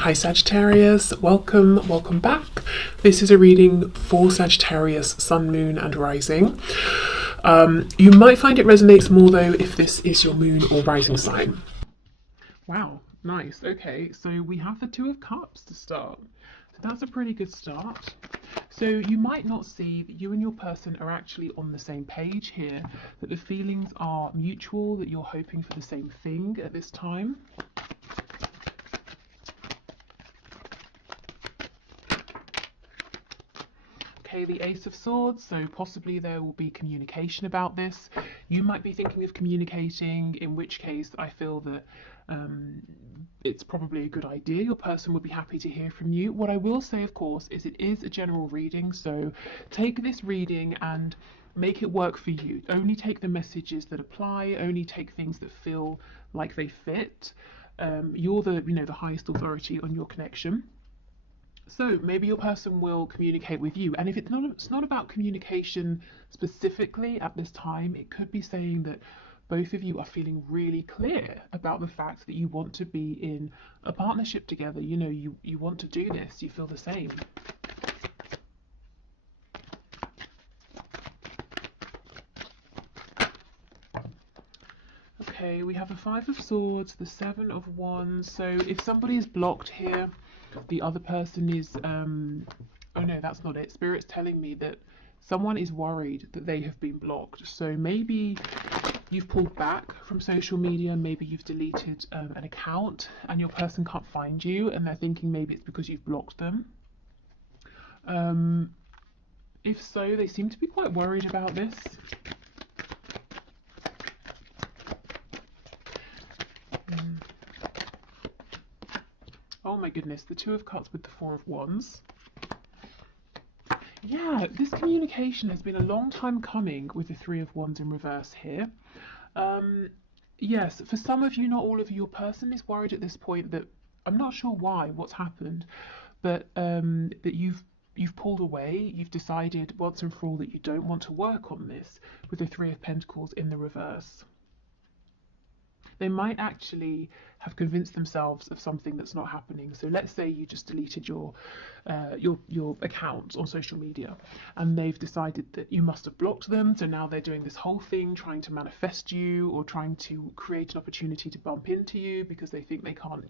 Hi Sagittarius, welcome back. This is a reading for Sagittarius, Sun, Moon and Rising. You might find it resonates more though if this is your Moon or Rising sign. Wow, nice. Okay, so we have the Two of Cups to start. So that's a pretty good start. So you might not see that you and your person are actually on the same page here, that the feelings are mutual, that you're hoping for the same thing at this time. Okay, the Ace of Swords, so possibly there will be communication about this. You might be thinking of communicating, in which case I feel that it's probably a good idea. Your person would be happy to hear from you. What I will say, of course, is it is a general reading, so take this reading and make it work for you. Only take the messages that apply, only take things that feel like they fit. You're the highest authority on your connection. So maybe your person will communicate with you, and if it's not about communication specifically at this time, it could be saying that both of you are feeling really clear about the fact that you want to be in a partnership together. You know, you want to do this, you feel the same. Okay, we have the Five of Swords, the Seven of Wands. So if somebody is blocked here, the other person is oh no, that's not it. Spirit's telling me that someone is worried that they have been blocked. So maybe you've pulled back from social media, maybe you've deleted an account and your person can't find you and they're thinking maybe it's because you've blocked them. If so, they seem to be quite worried about this. Oh my goodness, the Two of Cups with the Four of Wands. Yeah, this communication has been a long time coming with the Three of Wands in reverse here. Yes, for some of you, not all of you, your person is worried at this point that, I'm not sure what's happened, but that you've pulled away, you've decided once and for all that you don't want to work on this with the Three of Pentacles in the reverse. They might actually have convinced themselves of something that's not happening. So let's say you just deleted your account on social media and they've decided that you must have blocked them. So now they're doing this whole thing trying to manifest you or trying to create an opportunity to bump into you because they think they can't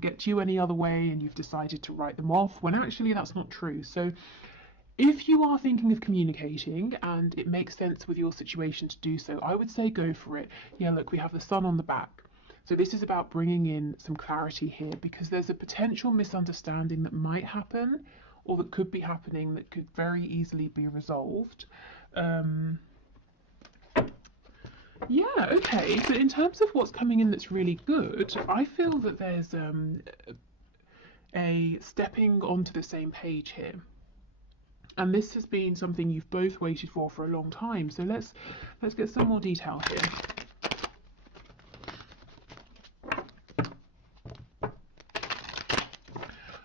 get to you any other way, and you've decided to write them off when actually that's not true. So if you are thinking of communicating and it makes sense with your situation to do so, I would say go for it. Yeah, look, we have the Sun on the back. So this is about bringing in some clarity here because there's a potential misunderstanding that might happen or that could be happening that could very easily be resolved. Yeah, okay. So in terms of what's coming in that's really good, I feel that there's a stepping onto the same page here. And this has been something you've both waited for a long time. So let's get some more detail here.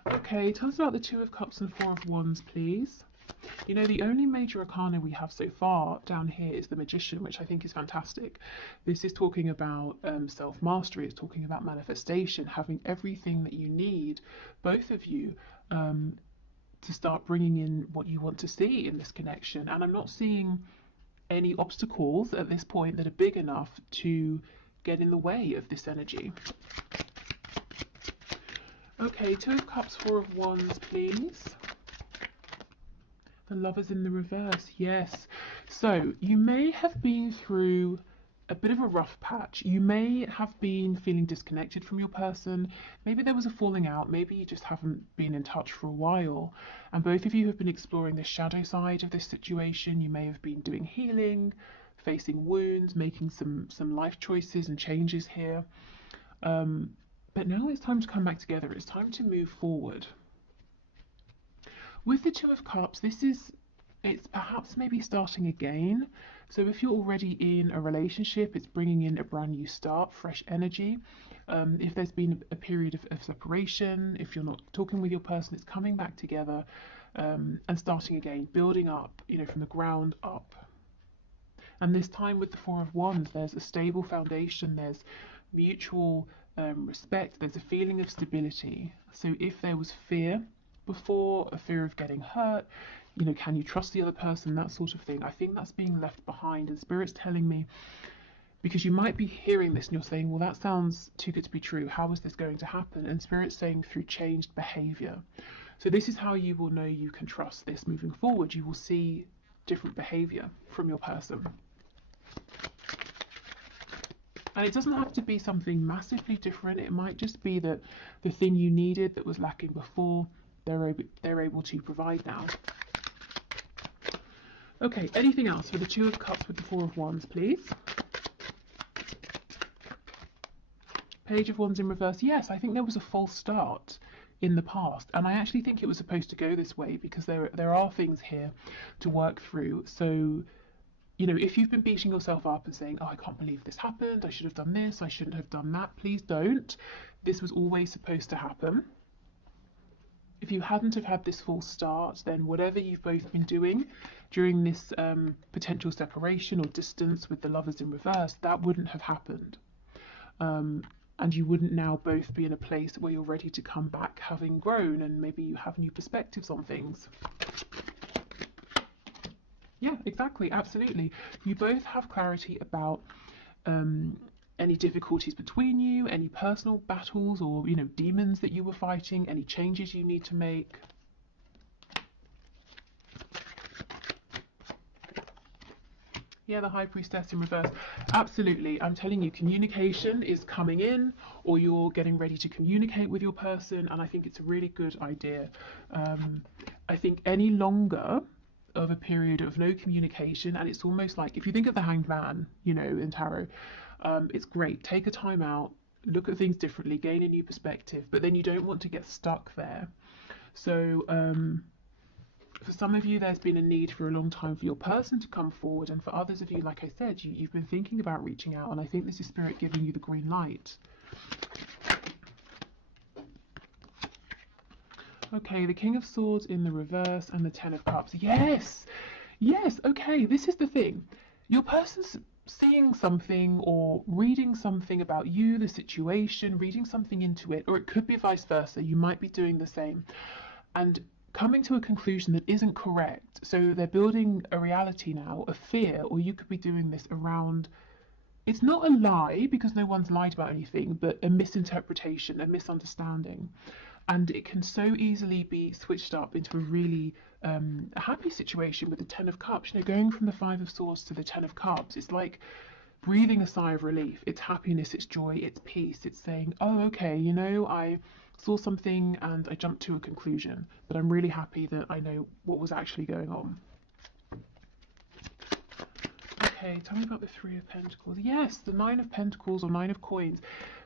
Okay, tell us about the Two of Cups and Four of Wands, please. You know, the only major arcana we have so far down here is the Magician, which I think is fantastic. This is talking about self-mastery. It's talking about manifestation, having everything that you need, both of you, to start bringing in what you want to see in this connection. And I'm not seeing any obstacles at this point that are big enough to get in the way of this energy. Okay, Two of Cups, Four of Wands, please. The Lovers in the reverse, yes. So you may have been through a bit of a rough patch. You may have been feeling disconnected from your person. Maybe there was a falling out. Maybe you just haven't been in touch for a while. And both of you have been exploring the shadow side of this situation. You may have been doing healing, facing wounds, making some life choices and changes here. But now it's time to come back together. It's time to move forward. With the Two of Cups, it's perhaps maybe starting again. So if you're already in a relationship, it's bringing in a brand new start, fresh energy. If there's been a period of separation, if you're not talking with your person, it's coming back together and starting again, building up, from the ground up. And this time with the Four of Wands, there's a stable foundation, there's mutual respect, there's a feeling of stability. So if there was fear before, a fear of getting hurt, you know, can you trust the other person, that sort of thing, I think that's being left behind. And Spirit's telling me, because you might be hearing this and you're saying, well, that sounds too good to be true, how is this going to happen? And Spirit's saying through changed behavior. So this is how you will know you can trust this moving forward. You will see different behavior from your person. And it doesn't have to be something massively different. It might just be that the thing you needed that was lacking before, they're able to provide now. Okay, anything else for the Two of Cups with the Four of Wands, please? Page of Wands in reverse. Yes, I think there was a false start in the past, and I actually think it was supposed to go this way because there are things here to work through. So, you know, if you've been beating yourself up and saying, oh, I can't believe this happened, I should have done this, I shouldn't have done that, please don't. This was always supposed to happen. If you hadn't have had this false start, then whatever you've both been doing during this potential separation or distance with the Lovers in reverse, that wouldn't have happened. And you wouldn't now both be in a place where you're ready to come back having grown, and maybe you have new perspectives on things. Yeah, exactly, absolutely. You both have clarity about any difficulties between you, any personal battles or, you know, demons that you were fighting, any changes you need to make. Yeah, the High Priestess in reverse. Absolutely. I'm telling you, communication is coming in, or you're getting ready to communicate with your person, and I think it's a really good idea. I think any longer of a period of no communication, and it's almost like, if you think of the Hanged Man, you know, in tarot, it's great. Take a time out, look at things differently, gain a new perspective, but then you don't want to get stuck there. So, for some of you, there's been a need for a long time for your person to come forward, and for others of you, like I said, you've been thinking about reaching out, and I think this is Spirit giving you the green light. Okay, the King of Swords in the reverse and the Ten of Cups. Yes, yes, okay, this is the thing. Your person's seeing something or reading something about you, the situation, reading something into it, or it could be vice versa. You might be doing the same. And coming to a conclusion that isn't correct. So they're building a reality now, a fear, or you could be doing this around, it's not a lie because no one's lied about anything, but a misinterpretation, a misunderstanding. And it can so easily be switched up into a really a happy situation with the Ten of Cups. You know, going from the Five of Swords to the Ten of Cups, it's like breathing a sigh of relief. It's happiness, it's joy, it's peace. It's saying, oh, okay, you know, I saw something and I jumped to a conclusion, but I'm really happy that I know what was actually going on. Okay, tell me about the Three of Pentacles. Yes, the Nine of Pentacles or Nine of Coins.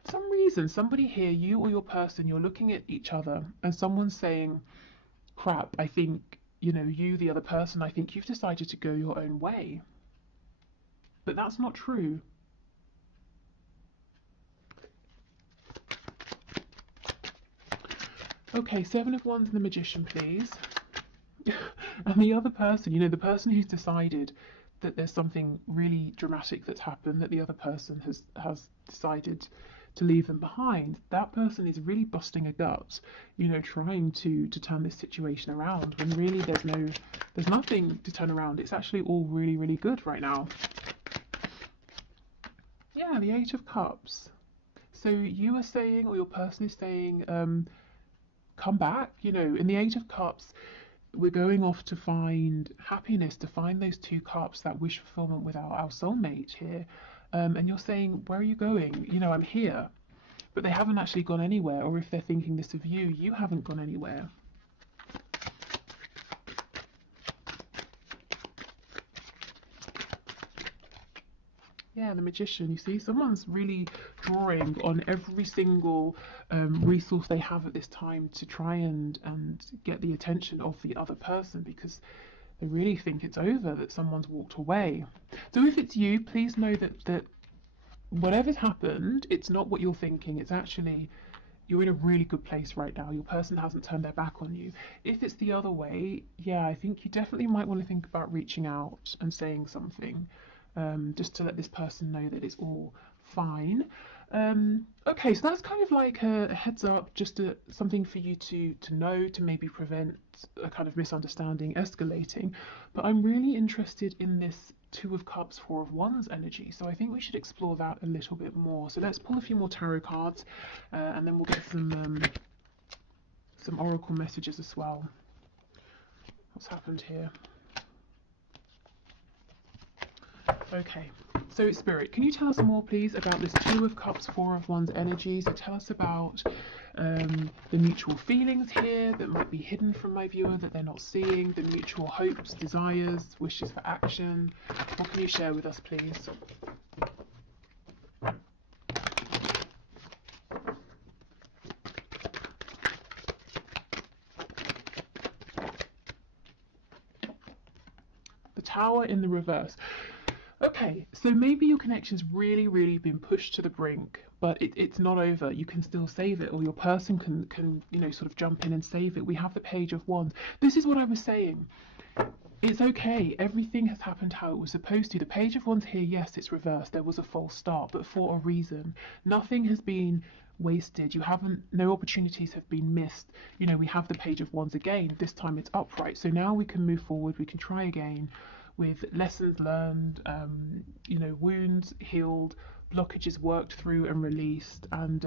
For some reason, somebody here, you or your person, you're looking at each other and someone's saying, crap, I think, you know, you, the other person, I think you've decided to go your own way. But that's not true. Okay, Seven of Wands and the Magician, please. And the other person, you know, the person who's decided that there's something really dramatic that's happened, that the other person has decided to leave them behind, that person is really busting a gut, you know, trying to turn this situation around, when really there's nothing to turn around. It's actually all really, really good right now. Yeah, the Eight of Cups. So you are saying, or your person is saying, come back, you know, in the Eight of Cups, we're going off to find happiness, to find those two cups, that wish fulfillment with our soulmate here. And you're saying, where are you going? You know, I'm here. But they haven't actually gone anywhere. Or if they're thinking this of you, you haven't gone anywhere. Yeah, the Magician, you see, someone's really drawing on every single resource they have at this time to try and get the attention of the other person, because they really think it's over, that someone's walked away. So if it's you, please know that whatever's happened, it's not what you're thinking. It's actually, you're in a really good place right now. Your person hasn't turned their back on you. If it's the other way, yeah, I think you definitely might want to think about reaching out and saying something, just to let this person know that it's all fine. Okay, so that's kind of like a heads up, just something for you to know, to maybe prevent a kind of misunderstanding escalating. But I'm really interested in this Two of Cups, Four of Wands energy, so I think we should explore that a little bit more. So let's pull a few more tarot cards, and then we'll get some oracle messages as well. What's happened here? Okay, so Spirit, can you tell us more, please, about this Two of Cups, Four of Wands energy? So tell us about the mutual feelings here that might be hidden from my viewer, that they're not seeing, the mutual hopes, desires, wishes for action. What can you share with us, please? The Tower in the reverse. Okay, so maybe your connection's really been pushed to the brink, but it's not over. You can still save it, or your person can sort of jump in and save it. We have the Page of Wands. This is what I was saying. It's okay. Everything has happened how it was supposed to. The Page of Wands here, yes, it's reversed. There was a false start, but for a reason. Nothing has been wasted. No opportunities have been missed. We have the Page of Wands again. This time it's upright. So now we can move forward. We can try again, with lessons learned, wounds healed, blockages worked through and released, and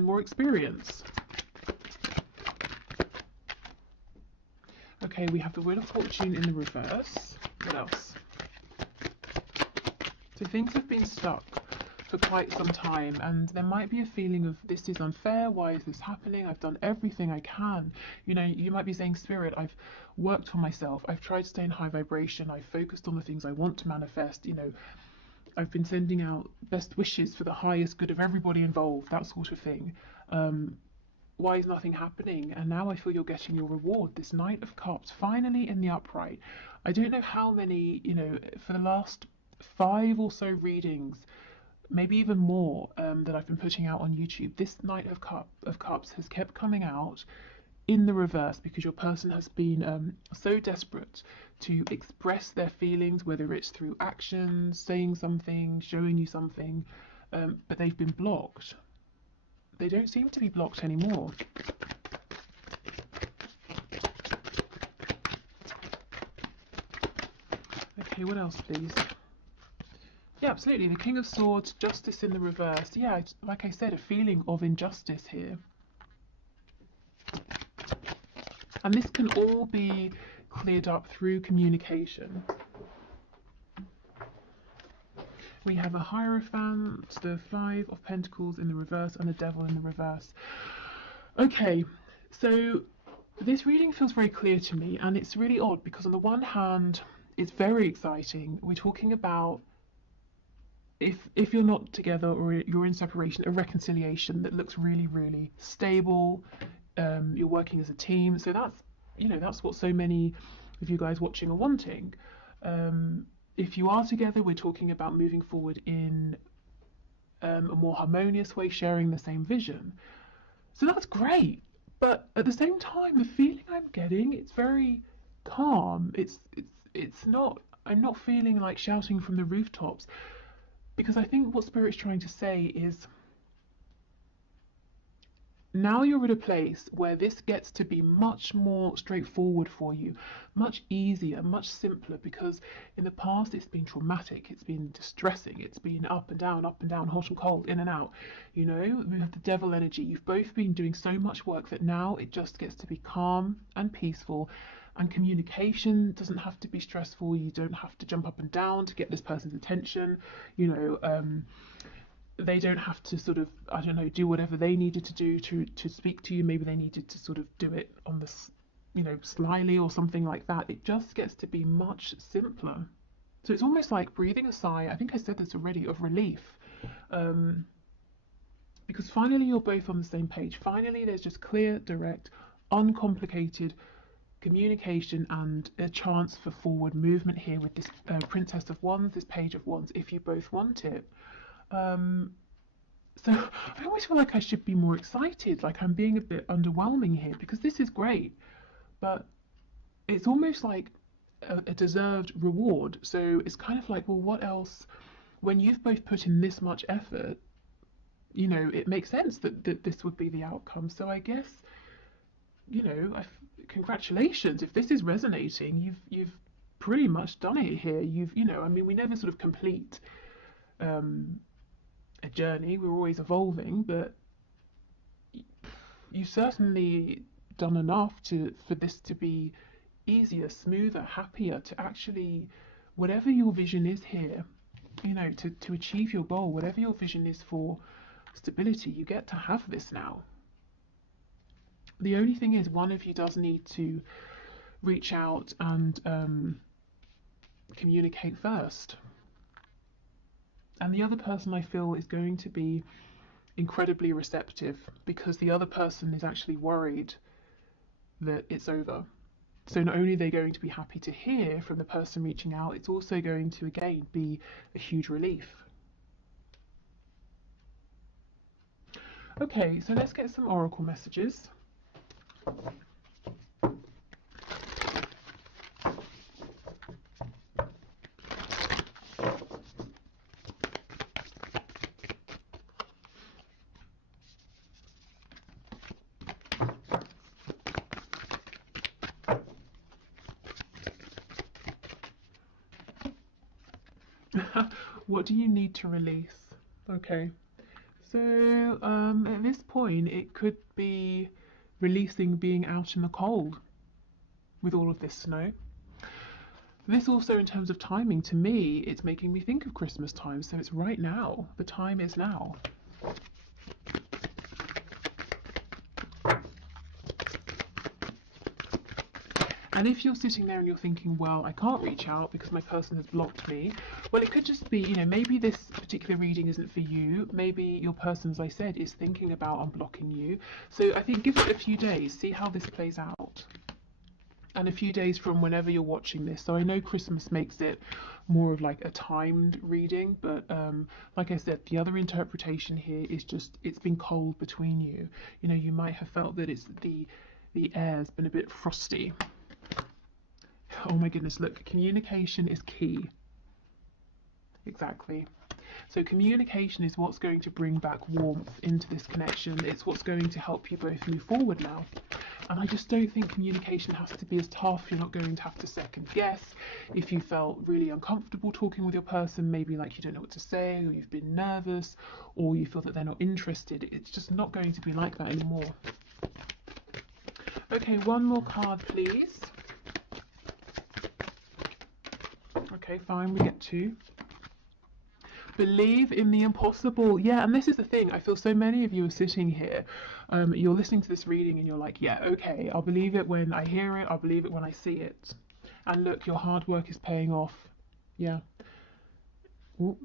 more experience. Okay, we have the Wheel of Fortune in the reverse. What else? So things have been stuck for quite some time, and there might be a feeling of, this is unfair, why is this happening? I've done everything I can. You might be saying, Spirit, I've worked on myself, I've tried to stay in high vibration, I've focused on the things I want to manifest, I've been sending out best wishes for the highest good of everybody involved, that sort of thing. Why is nothing happening? And now I feel you're getting your reward. This Knight of Cups, finally in the upright. I don't know how many, for the last 5 or so readings, maybe even more, that I've been putting out on YouTube, this Knight of Cups has kept coming out in the reverse, because your person has been so desperate to express their feelings, whether it's through actions, saying something, showing you something, but they've been blocked. They don't seem to be blocked anymore. Okay, what else, please? Yeah, absolutely. The King of Swords, Justice in the reverse. Yeah, like I said, a feeling of injustice here. And this can all be cleared up through communication. We have a Hierophant, the 5 of Pentacles in the reverse, and a Devil in the reverse. Okay, so this reading feels very clear to me, and it's really odd because on the one hand, it's very exciting. We're talking about, if you're not together or you're in separation, a reconciliation that looks really stable. You're working as a team, so that's what so many of you guys watching are wanting. If you are together, we're talking about moving forward in a more harmonious way, sharing the same vision. So that's great, but at the same time, the feeling I'm getting, it's very calm. It's not. I'm not feeling like shouting from the rooftops, because I think what Spirit's trying to say is, now you're at a place where this gets to be much more straightforward for you, much easier, much simpler, because in the past it's been traumatic, it's been distressing, it's been up and down, hot and cold, in and out. We have the Devil energy. You've both been doing so much work that now it just gets to be calm and peaceful, and communication doesn't have to be stressful. You don't have to jump up and down to get this person's attention. They don't have to sort of, do whatever they needed to do to speak to you. Maybe they needed to sort of do it on this, slyly or something like that. It just gets to be much simpler. So it's almost like breathing a sigh, I think I said this already, of relief. Because finally you're both on the same page. Finally there's just clear, direct, uncomplicated communication and a chance for forward movement here with this Princess of Wands, this Page of Wands, if you both want it. So I always feel like I should be more excited, like I'm being a bit underwhelming here, because this is great, but it's almost like a deserved reward. So it's kind of like, well, what else, when you've both put in this much effort, you know, it makes sense that this would be the outcome. So I guess, you know, congratulations. If this is resonating, you've pretty much done it here. You know, I mean, we never sort of complete a journey. We're always evolving, but you certainly done enough for this to be easier, smoother, happier, to actually, whatever your vision is here, you know, to achieve your goal, whatever your vision is for stability, you get to have this now. The only thing is, one of you does need to reach out and communicate first. And the other person, I feel, is going to be incredibly receptive, because the other person is actually worried that it's over. So not only are they going to be happy to hear from the person reaching out, it's also going to, again, be a huge relief. Okay, so let's get some oracle messages. What do you need to release? Okay, so at this point, it could be releasing being out in the cold with all of this snow. This also, in terms of timing, to me, it's making me think of Christmas time, so it's right now. The time is now. And if you're sitting there and you're thinking, well, I can't reach out because my person has blocked me, well, it could just be, you know, maybe this particular reading isn't for you. Maybe your person, as I said, is thinking about unblocking you. So I think give it a few days, see how this plays out. And a few days from whenever you're watching this. So I know Christmas makes it more of like a timed reading, but like I said, the other interpretation here is just, it's been cold between you. You know, you might have felt that it's the air's been a bit frosty. Oh my goodness, look, communication is key. Exactly. So communication is what's going to bring back warmth into this connection. It's what's going to help you both move forward now. And I just don't think communication has to be as tough. You're not going to have to second guess. If you felt really uncomfortable talking with your person, maybe like you don't know what to say, or you've been nervous, or you feel that they're not interested, it's just not going to be like that anymore. Okay, one more card, please. Okay, fine, we get two. Believe in the impossible. Yeah, and this is the thing. I feel so many of you are sitting here. You're listening to this reading and you're like, yeah, okay, I'll believe it when I hear it. I'll believe it when I see it. And look, your hard work is paying off. Yeah. Ooh.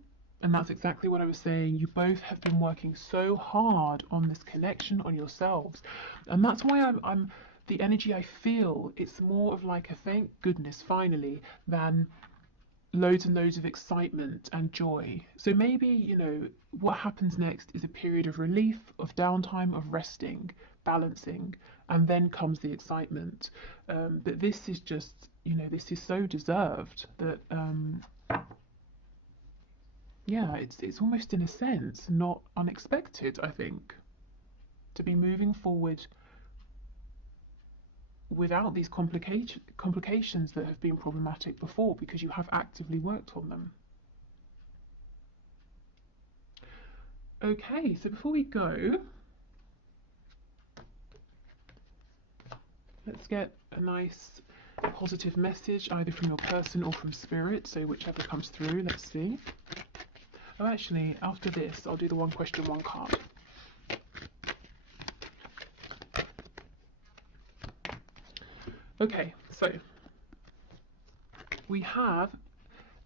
And that's exactly what I was saying. You both have been working so hard on this connection, on yourselves. And that's why I'm the energy I feel, it's more of like a thank goodness finally than loads and loads of excitement and joy. So maybe, you know, what happens next is a period of relief, of downtime, of resting, balancing, and then comes the excitement. But this is just, you know, this is so deserved that, yeah, it's almost in a sense not unexpected, I think, to be moving forward without these complications that have been problematic before, because you have actively worked on them. Okay, so before we go, let's get a nice positive message either from your person or from spirit, so whichever comes through. Let's see. Oh, actually, after this I'll do the one question, one card. Okay, so we have,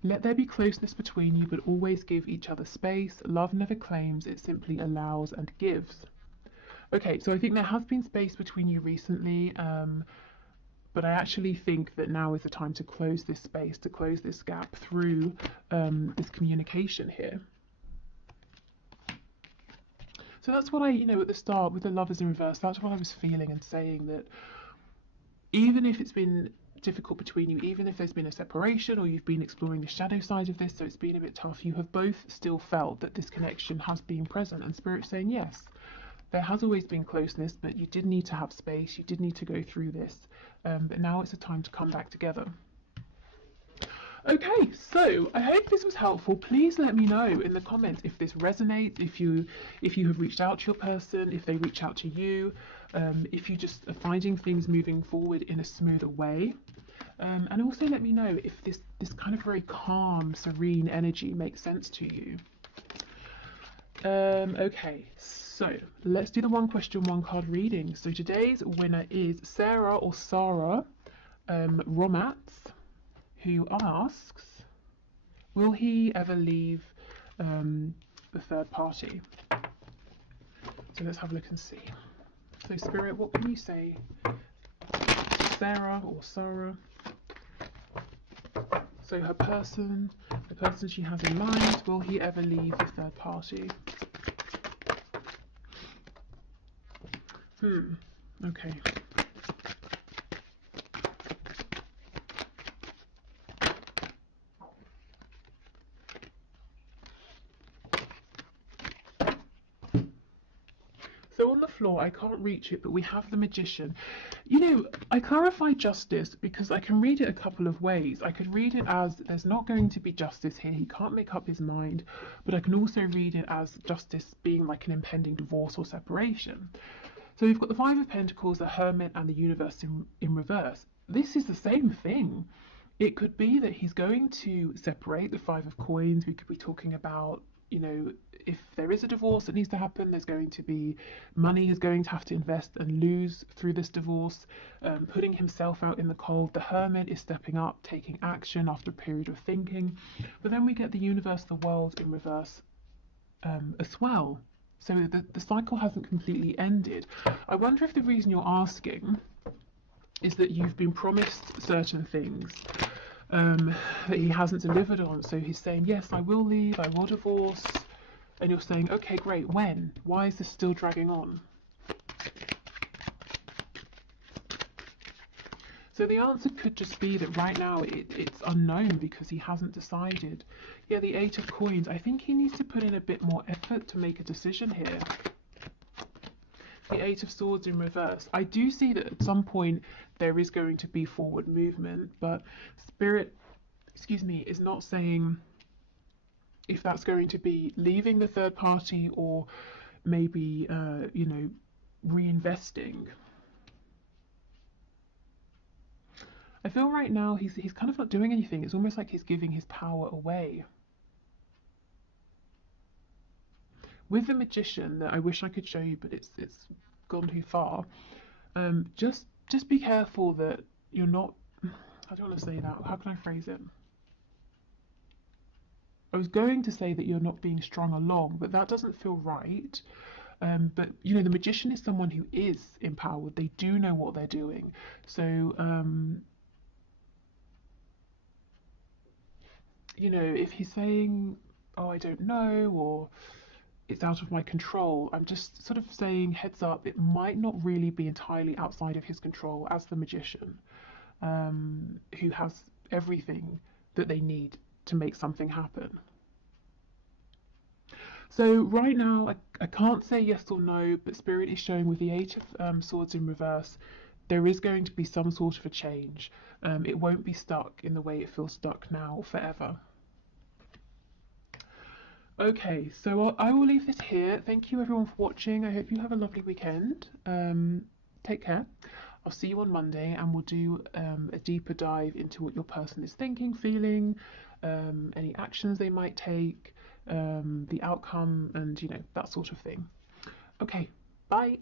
let there be closeness between you, but always give each other space. Love never claims, it simply allows and gives. Okay, so I think there has been space between you recently, but I actually think that now is the time to close this space, to close this gap through this communication here. So that's what I, you know, at the start with the Lovers in reverse, that's what I was feeling and saying, that even if it's been difficult between you, even if there's been a separation or you've been exploring the shadow side of this, so it's been a bit tough. You have both still felt that this connection has been present, and Spirit's saying yes, there has always been closeness, but you did need to have space, you did need to go through this, but now it's a time to come back together. Okay, so I hope this was helpful. Please let me know in the comments if this resonates, if you have reached out to your person, if they reach out to you, if you just are finding things moving forward in a smoother way. And also let me know if this kind of very calm, serene energy makes sense to you. Okay, so let's do the one question, one card reading. So today's winner is Sarah or Sarah Romats, who asks, will he ever leave the third party? So let's have a look and see. So Spirit, what can you say? Sarah or Sarah. So her person, the person she has in mind, will he ever leave the third party? Okay. So on the floor, I can't reach it, but we have the Magician. You know, I clarified justice because I can read it a couple of ways. I could read it as there's not going to be justice here, he can't make up his mind, but I can also read it as justice being like an impending divorce or separation. So we've got the Five of Pentacles, the Hermit, and the Universe in reverse. This is the same thing. It could be that he's going to separate. The Five of Coins, we could be talking about, you know, if there is a divorce that needs to happen, there's going to be money he's going to have to invest and lose through this divorce, putting himself out in the cold. The Hermit is stepping up, taking action after a period of thinking. But then we get the Universe, the World in reverse as well. So the cycle hasn't completely ended. I wonder if the reason you're asking is that you've been promised certain things that he hasn't delivered on. So he's saying, yes, I will leave, I will divorce. And you're saying, okay, great, when? Why is this still dragging on? So the answer could just be that right now it's unknown because he hasn't decided. Yeah, the Eight of Coins, I think he needs to put in a bit more effort to make a decision here. The Eight of Swords in reverse. I do see that at some point there is going to be forward movement, but Spirit, excuse me, is not saying if that's going to be leaving the third party or maybe, you know, reinvesting. I feel right now he's kind of not doing anything. It's almost like he's giving his power away. With the Magician, that I wish I could show you, but it's gone too far. Just be careful that you're not. I don't want to say that. How can I phrase it? I was going to say that you're not being strung along, but that doesn't feel right. But you know, the Magician is someone who is empowered. They do know what they're doing. So you know, if he's saying, oh, I don't know, or it's out of my control, I'm just sort of saying, heads up, it might not really be entirely outside of his control as the Magician, who has everything that they need to make something happen. So right now, I can't say yes or no, but Spirit is showing with the Eight of Swords in reverse, there is going to be some sort of a change. It won't be stuck in the way it feels stuck now forever. Okay, so I will leave this here. Thank you everyone for watching. I hope you have a lovely weekend. Take care. I'll see you on Monday and we'll do a deeper dive into what your person is thinking, feeling, any actions they might take, the outcome, and you know, that sort of thing. Okay, bye.